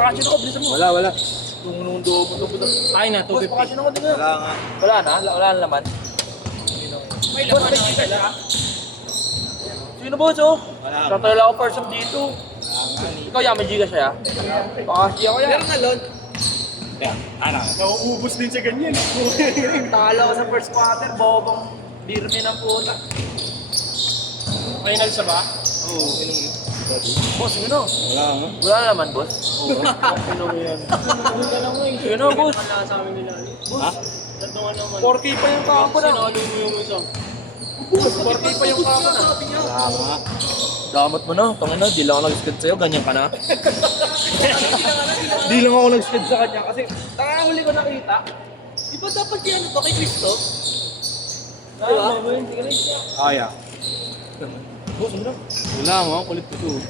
bakasyon ako, bilisan mo. Wala. Nung dumo. Ay na, 250. Boss, bakasyon ako din. Wala nga. Wala na? Wala na naman? May laman na kita siya. Sino boss oh? Wala. Tatala ako person dito. Ikaw yan, may giga siya. Bakasyon ako yan. Meron na loan. Kaya, ano? Nauubos din sa ganyan. Talo ako sa first quarter, bobong birmi ng puta. Final sa ba? Oo. Boss, ano? Wala nga. Wala naman, boss. Oo. Ano yan? Sino, boss? Ha? 4K pa yung kampo na. Boss, 4K pa yung kampo na. Wala nga. Damat mo na. Tangina, di lang ako nag-skid sa'yo. Ganyan ka na. Di lang ako nag-skid sa kanya kasi huli ko nakita. Di ba dapat yan ito kay Cristo? Diba? Kaya. Boss, ano? Wala nga, kulit ko to.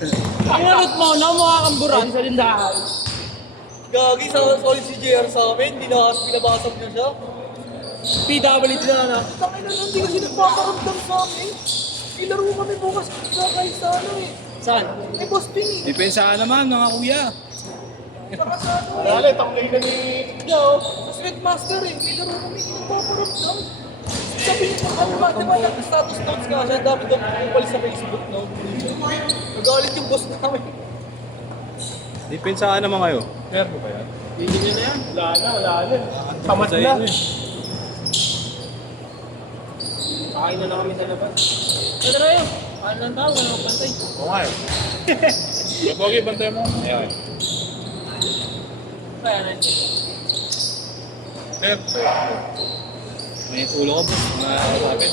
Ang anot mo na mukha kang buran. Sa lindahan. Gagi sa solid si JR sa amin, hindi na kasi pinabasag niya siya. PWD na. Tangin na hindi kasi nagpaparamdam sa amin. Ilaro kami bukas sa kahit sa ano eh. Saan? May boss Ping eh. Depensa naman, mga kuya. Saka sa ano eh. Dali, tamlay na ni Joe. Sa Street Master eh. Ilaro kami, hindi nagpaparamdam. Sabi niya, di ba nag-status notes nga siya, dami daw pupal sa Facebook no? Nagalit yung boss namin. Depensa naman kayo. Meron ba yan? Hindi niya na yan. Wala na. Tamad na. Kain na kami sa labas. Ano na yun? Kain lang tao, wala akong bantay. Oo nga eh. Pogi, bantay mo. Ayan. Kaya na yun. Siyempre. May ulo ko boss, mga kapit.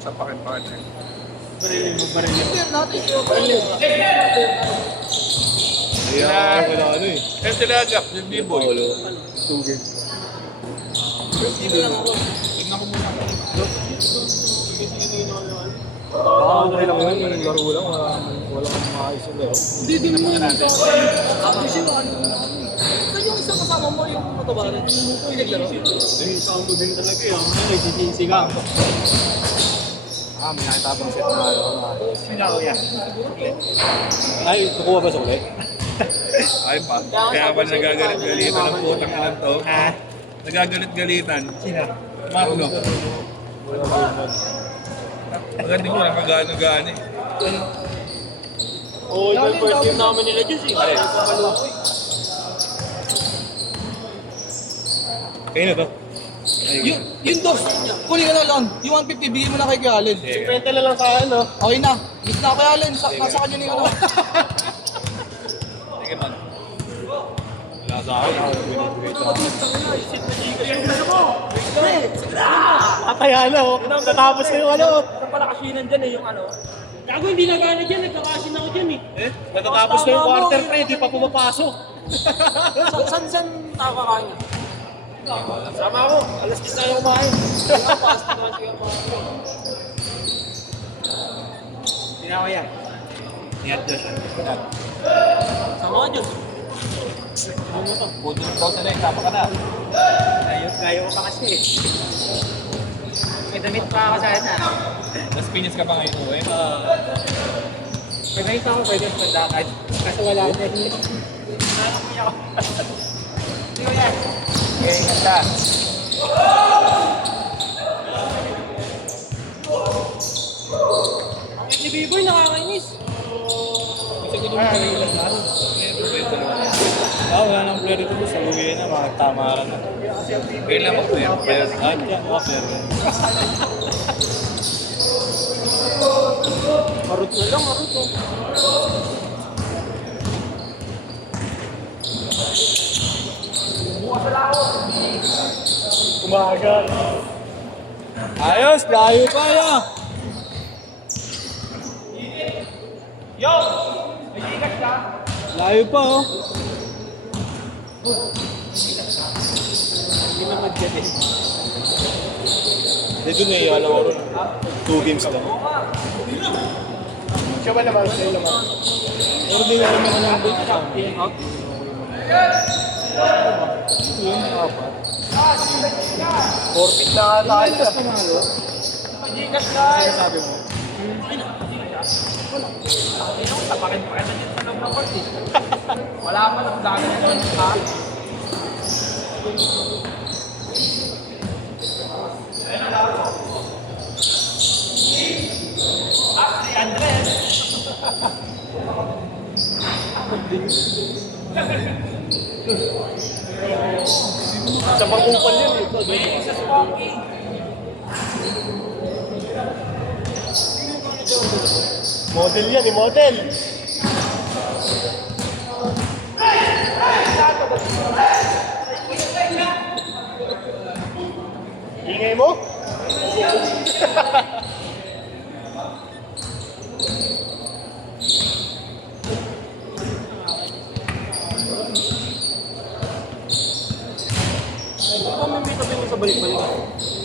Sa pakin-pakin siya. Bariling mo, bariling. Pero natin yung bariling. Kaya wala ano eh. Eh, tilagak, yung B-boy. Two games. Hindi mo lang ako. Tignan ko muna. Baka okay lang yun, yung laro lang, walang maayos yung laro. Hindi din mo naman sa akin. Sabi siya ano. Saan yung isang kasama mo yung matabaran? Yung naglaro? Sound din talaga yun, nag-GGC ka. May nakita pang set na ano. Sinaw yan. Ay, kukuha ba sa ulit? Ay pa. Kaya ba nagagalit-galitan ng putang ilan to? Nagagalit-galitan. Sino? Marlo. Maganda ko lang magano-gano eh. Oo, yung first team namin nila Diyos eh. Kayo na to. Yung dos, kunin ka na lang. Yung 150, bigyan mo na kay Kuya Allen. Pwede na lang sa akin, no? Okay na. Git na kay Allen. Nasa kanya na yung ano. Sige man. Wala sa akin. Kaya na, oh. Natapos na yung ano. Sa palakasinan dyan eh, yung ano. Gago, hindi na gana dyan. Nagkakasin ako dyan eh. Natatapos na yung quarter 3, di pa pumapasok. Saan nakakain? Sama ako, alas 10 tayo kumain. Tinawa yan. Nihat Diyos. Sama ka dyan. Buto ng daw sila, tama ka na. Kaya ko pa kasi. May damit pa ako sana. Tapos pinis ka pa ngayon, eh. May nakita ko pwede sa pandakad. Kaso wala na. Okay, ganda. Ni B-Boy nakakainis. Kasi ko naman kaya ilang laro. Wala nang player dito sa uwi na, makatamaran na. Kailan mag-player pa yun? Ay, mga player. Marut na lang, marut oh. Umaga. Ayos, layo pa ya. Yo! May gigas ka? Layo pa oh. Hindi na mag-get Dito na yung alam ko rin. 2 games lang. Siya ba naman sa'yo naman? Pero di alam naman ang break sa Yung apat. Forfeit na nga tayo. May gigas ka! sabi mo. Tapakin pa kita dyan sa loob ng court eh. Malaman ang dami na yun, ha? Sa pangupal yun, ito. Model yan, model. Ingay mo? Ano may tabi mo sa balik-balik?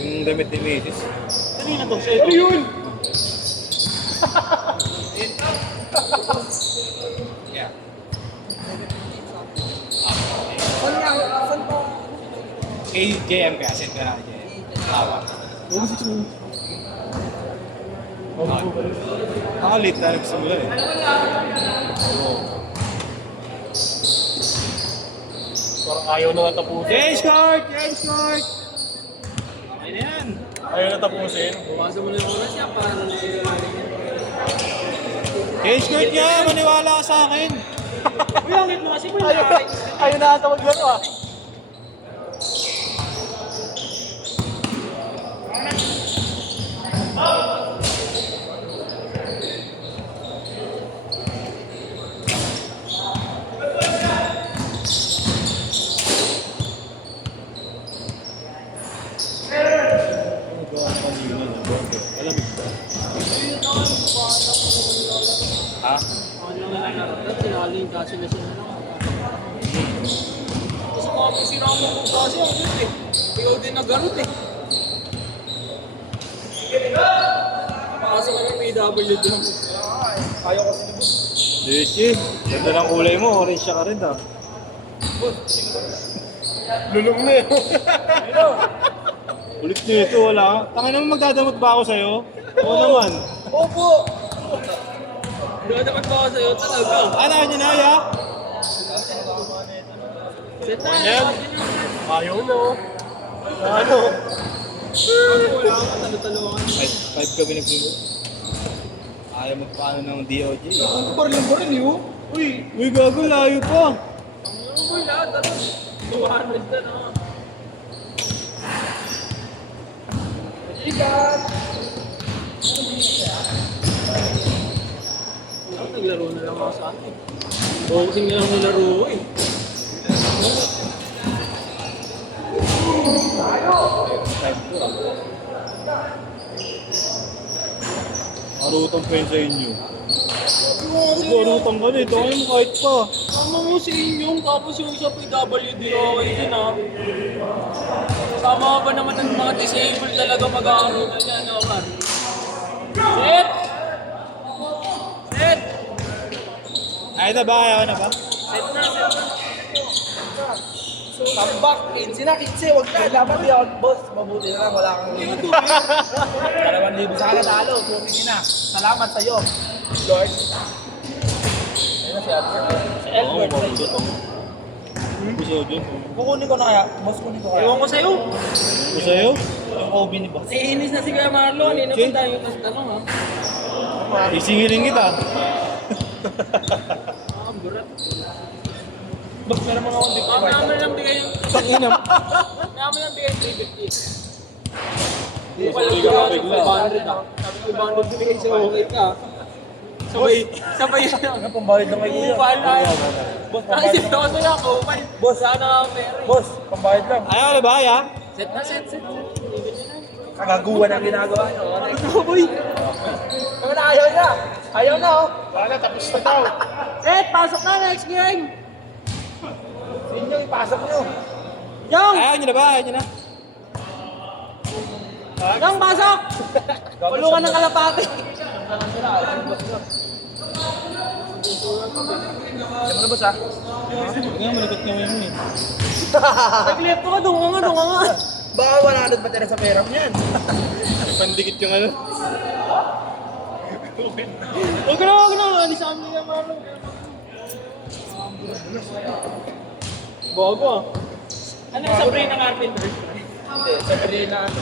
Yung damit ni Macy's. Kanina to, siya ito. Ano yun? Yeah. Kay JM ka, send ka na kay JM. Tawa. Nakalit na nagsimula eh. Parang ayaw na tapusin. Yay, short! Yay, short! Okay na yan. Ayaw na tapusin. Buwasan mo na yung oras yan para Yay, short niya! Maniwala ka sa akin! Uy, ang lit mo kasi mo Ayaw na ata maglaro ah. Ha? Sinali yung kasi na sila lang. Kasi mga pisira mo kung kasi ang lit eh. Ikaw din nagarot eh. Pakasa ka ng PWD lang. Ayaw kasi ni Boss. Leche, ganda ng kulay mo. Orange siya ka rin ah. Lulong na yun. Ulit nito, wala. Tanga naman magdadamot ba ako sa'yo? Oo naman. Opo! Dapat ba ako sa'yo talaga? Ano niya na, ya? Set na Yan. Ayaw mo. Ano? Wala ka talo-taloan. 5 kami nagsimula. Ayaw magpaano ng DOJ. Ang baril yun. Uy! Uy, gago, layo pa. Wala, talo. 200 na na. Naglaro na lang ako sa akin. Focusing na lang nilaro eh. Marutang pa yun sa inyo. Marutang ka na, ito kayo mo kahit pa. Tama mo si Inyong, tapos yung isa PWD okay din ha. Sama ba naman ng mga disabled talaga mag-aaral na yan naman? Set! Set! Ayaw na ba? Ayaw na ba? Set na, set na. Tambak! Sina kitse, wag ka. Dapat yun. Boss, mabuti na lang. Wala kang 2,000 sana talo. Puti na. Salamat sa'yo. Lord. Ayun na si Albert. Si Albert. Gusto dyan. Kukunin ko na kaya. Boss, kunin ko kaya. Ewan ko sa'yo. Gusto sa'yo? Yung OB ni Boss. Iinis na si Kuya Marlon, hindi naman tayo kasi tanong ha. Isingilin kita. Ang burat. Boss, meron mga konti. Namin lang bigay yung... Inam. Namin lang bigay yung 350. Yes, Wala bigay ka bigla. 500 ah. Sabi ko 500 bigay siya, okay ka. Sabay yun. Ano pang bayad ng kay Kuya? Upal na yun. Boss, Ay, pambayad. sip ako sa'yo ako, upal. Boss, Sana nga ang pera eh. Boss, pambayad lang. Ayaw na ba, ya? Set na, set. Kagaguhan ang ginagawa nyo. Uy! Kaya na, ayaw na. Ayaw na, oh. Wala, tapos na daw. Set, pasok na next game! Sa inyo, ipasok nyo. Yang! Ayaw niyo na ba? Ayaw niyo na? Yang, pasok! Pulukan ng kalapati. Siyempre na, boss, ha? Huwag nga, malagot nga mo eh. Nag-left ko ka, dunga nga. Baka 100 pa tira sa pera mo yan. Pandikit yung ano. Huwag na, alis sa amin yung Marlon. Bago ah. Ano yung Sabrina Carpenter? Hindi, Sabrina ano?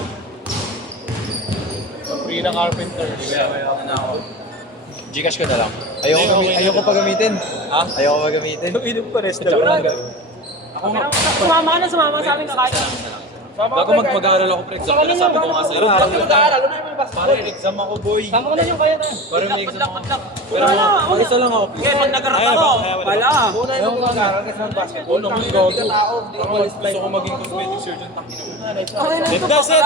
Sabrina Carpenter. Gcash ko na lang. Ayoko pa gamitin. Ha? Ayoko pa gamitin. Inom pa rin. Dalawa lang. Sumama ka na, sumama sa amin kakain. Bago mag-aaral ako pre-exam, pero sabi ko nga sa'yo, parang exam ako boy. Sama ko na yung kaya na. Parang may exam ako. Pero mag-isa lang ako. Okay, pag nag-aral ako, wala. Una yung mag-aaral kasi ng basketball. Unang gago. Ako gusto ko maging cosmetic surgeon. Okay na ito. That's it.